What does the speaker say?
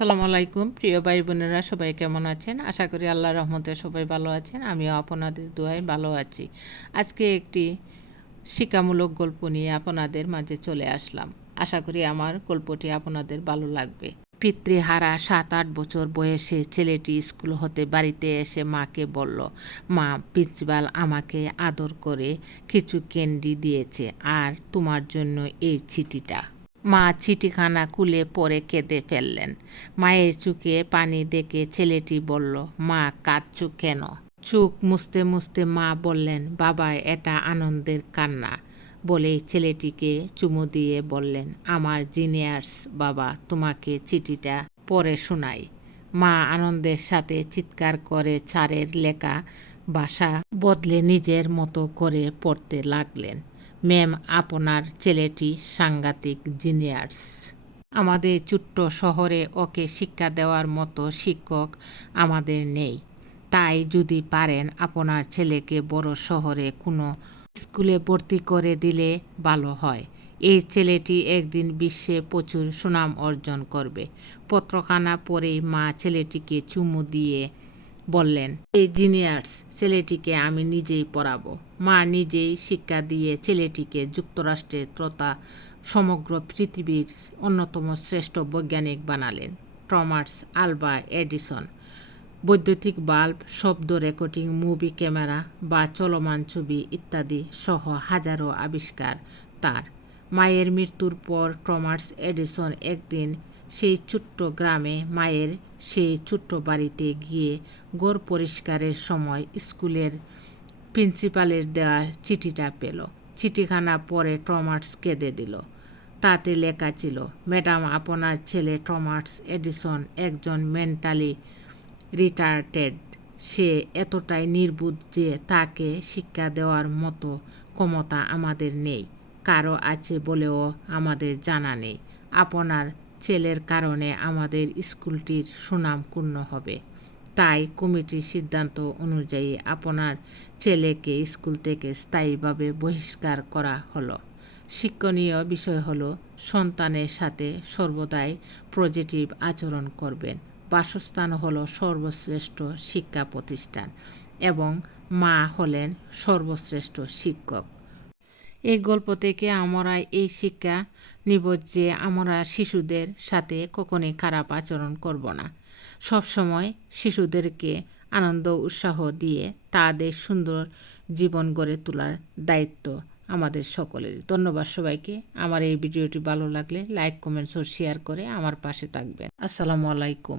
আসসালামু আলাইকুম প্রিয় ভাই বোনেরা, সবাই কেমন আছেন? আশা করি আল্লাহর রহমতে সবাই ভালো আছেন। আমিও আপনাদের দোয়ায় ভালো আছি। আজকে একটি শিক্ষামূলক গল্প নিয়ে আপনাদের মাঝে চলে আসলাম। আশা করি আমার গল্পটি আপনাদের ভালো লাগবে। পিতৃহারা 7-8 বছর বয়সে ছেলেটি স্কুল হতে বাড়িতে এসে মাকে বলল, মা, প্রিন্সিপাল আমাকে আদর করে কিছু ক্যান্ডি দিয়েছে, আর তোমার জন্য এই চিঠিটা। মা চিঠিখানা খুলে পড়ে কেঁদে ফেললেন। মায়ের চোখে পানি দেখে ছেলেটি বলল, মা, কাঁদছো কেন? চোখ মুছতে মুছতে মা বললেন, বাবা, এটা আনন্দের কান্না। বলেই ছেলেটিকে চুমু দিয়ে বললেন, আমার জিনিয়ার্স বাবা, তোমাকে চিঠিটা পড়ে শোনাই। মা আনন্দের সাথে চিৎকার করে চারের লেখা ভাষা বদলে নিজের মতো করে পড়তে লাগলেন। ম্যাম, আপনার ছেলেটি সাংঘাতিক জিনিয়ার্স। আমাদের ছোট্ট শহরে ওকে শিক্ষা দেওয়ার মতো শিক্ষক আমাদের নেই। তাই যদি পারেন আপনার ছেলেকে বড় শহরে কোনো স্কুলে ভর্তি করে দিলে ভালো হয়। এই ছেলেটি একদিন বিশ্বে প্রচুর সুনাম অর্জন করবে। পত্রখানা পড়েই মা ছেলেটিকে চুমু দিয়ে বললেন, এই জিনিয়ার্স ছেলেটিকে আমি নিজেই পড়াবো। মা নিজেই শিক্ষা দিয়ে ছেলেটিকে যুক্তরাষ্ট্রের তথা সমগ্র পৃথিবীর অন্যতম শ্রেষ্ঠ বৈজ্ঞানিক বানালেন। টমাস আলভা এডিসন বৈদ্যুতিক বাল্ব, শব্দ রেকর্ডিং, মুভি ক্যামেরা বা চলমান ছবি ইত্যাদি সহ হাজারো আবিষ্কার তার। মায়ের মৃত্যুর পর টমাস এডিসন একদিন সেই ছোট্ট গ্রামে মায়ের সেই ছোট্ট বাড়িতে গিয়ে ঘর পরিষ্কারের সময় স্কুলের প্রিন্সিপালের দেওয়া চিঠিটা পেল। চিঠিখানা পড়ে টমাস কেঁদে দিল। তাতে লেখা ছিল, ম্যাডাম, আপনার ছেলে টমাস এডিসন একজন মেন্টালি রিটার্টেড। সে এতটাই নির্বুদ্ধ যে তাকে শিক্ষা দেওয়ার মতো ক্ষমতা আমাদের নেই, কারো আছে বলেও আমাদের জানা নেই। আপনার ছেলের কারণে আমাদের স্কুলটির সুনাম ক্ষুণ্ণ হবে। তাই কমিটির সিদ্ধান্ত অনুযায়ী আপনার ছেলেকে স্কুল থেকে স্থায়ীভাবে বহিষ্কার করা হলো। শিক্ষণীয় বিষয় হলো, সন্তানের সাথে সর্বদাই পজিটিভ আচরণ করবেন। বাসস্থান হলো সর্বশ্রেষ্ঠ শিক্ষা প্রতিষ্ঠান এবং মা হলেন সর্বশ্রেষ্ঠ শিক্ষক। এই গল্প থেকে আমরা এই শিক্ষা নিব যে আমরা শিশুদের সাথে কখনোই খারাপ আচরণ করব না। সবসময় শিশুদেরকে আনন্দ উৎসাহ দিয়ে তাদের সুন্দর জীবন গড়ে তোলার দায়িত্ব আমাদের সকলের। ধন্যবাদ সবাইকে। আমার এই ভিডিওটি ভালো লাগলে লাইক, কমেন্টস ও শেয়ার করে আমার পাশে থাকবেন। আসসালামু আলাইকুম।